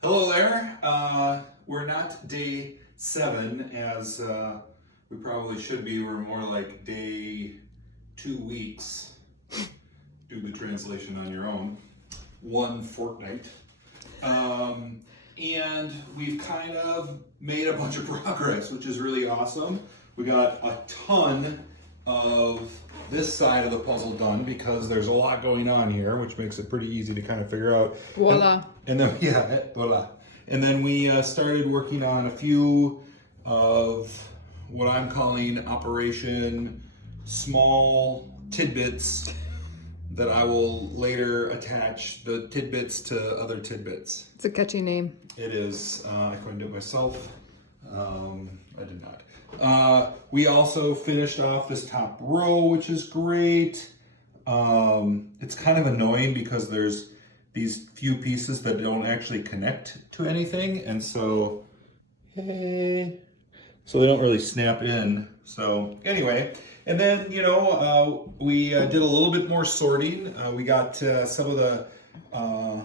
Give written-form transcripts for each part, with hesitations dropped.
Hello there. We're not day 7 as we probably should be. We're more like day 2 weeks. Do the translation on your own. 1 fortnight. And we've kind of made a bunch of progress, which is really awesome. We got a ton of this side of the puzzle done because there's a lot going on here, which makes it pretty easy to kind of figure out. Voila. And then, yeah, voila. And then we started working on a few of what I'm calling Operation Small Tidbits that I will later attach the tidbits to other tidbits. It's a catchy name. It is. I couldn't do it myself. I did not. We also finished off this top row, which is great. It's kind of annoying because there's these few pieces that don't actually connect to anything, and so they don't really snap in. So anyway, and then we did a little bit more sorting. We got some of the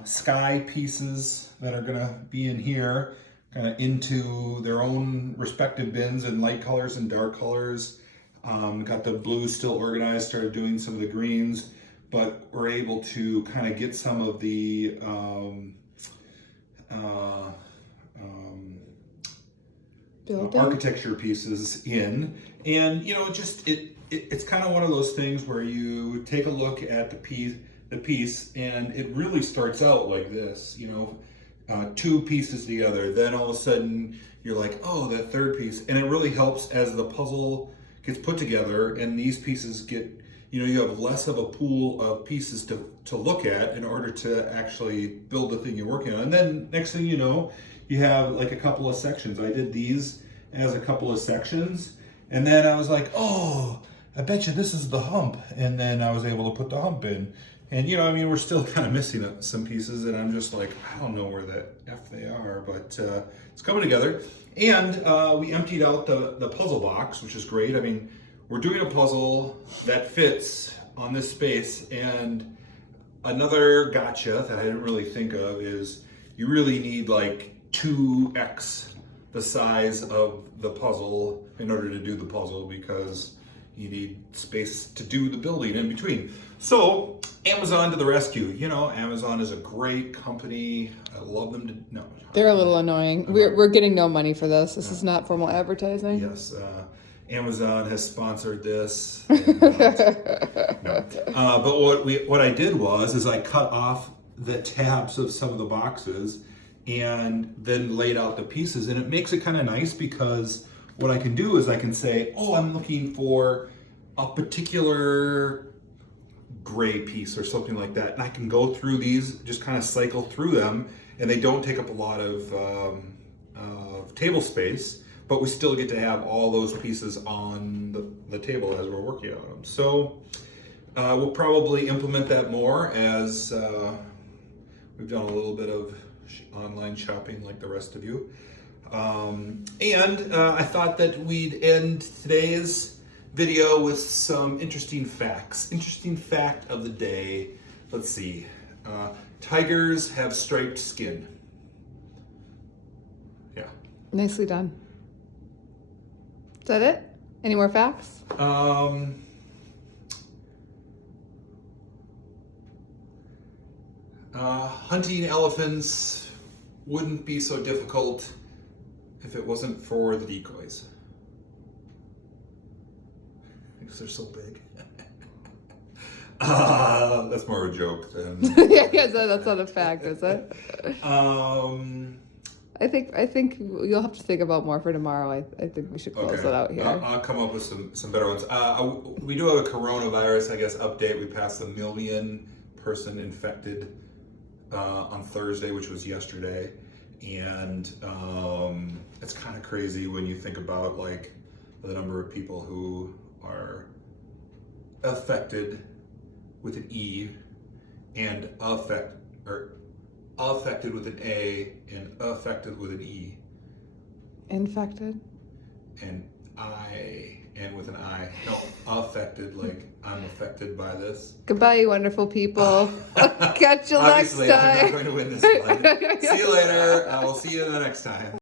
sky pieces that are gonna be in here kind of into their own respective bins in light colors and dark colors. Got the blues still organized, started doing some of the greens, but we're able to kind of get some of the architecture pieces in. And it's kind of one of those things where you take a look at the piece and it really starts out like this, 2 pieces together, then all of a sudden you're like, oh, that third piece. And it really helps as the puzzle gets put together and these pieces get, you have less of a pool of pieces to look at in order to actually build the thing you're working on. And then next thing you know, you have like a couple of sections. I did these as a couple of sections, and then I was like, oh, I bet you this is the hump. And then I was able to put the hump in. And we're still kind of missing some pieces, and I'm just like, I don't know where the F they are, but it's coming together. And we emptied out the puzzle box, which is great. I mean, we're doing a puzzle that fits on this space, and another gotcha that I didn't really think of is you really need like 2x the size of the puzzle in order to do the puzzle, because you need space to do the building in between. So Amazon to the rescue. Amazon is a great company. I love them to no. They're a little annoying. We're getting no money for this. This is not formal advertising. Yes, Amazon has sponsored this. No. But what I did was I cut off the tabs of some of the boxes and then laid out the pieces, and it makes it kind of nice because what I can do is I can say, oh, I'm looking for a particular gray piece or something like that, and I can go through these, just kind of cycle through them, and they don't take up a lot of table space, but we still get to have all those pieces on the table as we're working on them. So we'll probably implement that more as we've done a little bit of online shopping like the rest of you. And I thought that we'd end today's video with some interesting facts. Interesting fact of the day. Let's see. Tigers have striped skin. Yeah. Nicely done. Is that it? Any more facts? Hunting elephants wouldn't be so difficult if it wasn't for the decoys. Because they're so big. That's more of a joke than... yeah, that's not a fact, is it? I think you'll have to think about more for tomorrow. I think we should close it out here. I'll come up with some better ones. We do have a coronavirus, I guess, update. We passed the 1 million person infected on Thursday, which was yesterday. And it's kind of crazy when you think about like the number of people who are affected with an E and affected with an A and affected with an E. Infected? And I and with an I. No, affected, like I'm affected by this. Goodbye, you wonderful people. I'll catch you next Obviously, I'm not time. going to win this one. See you later. We'll see you the next time.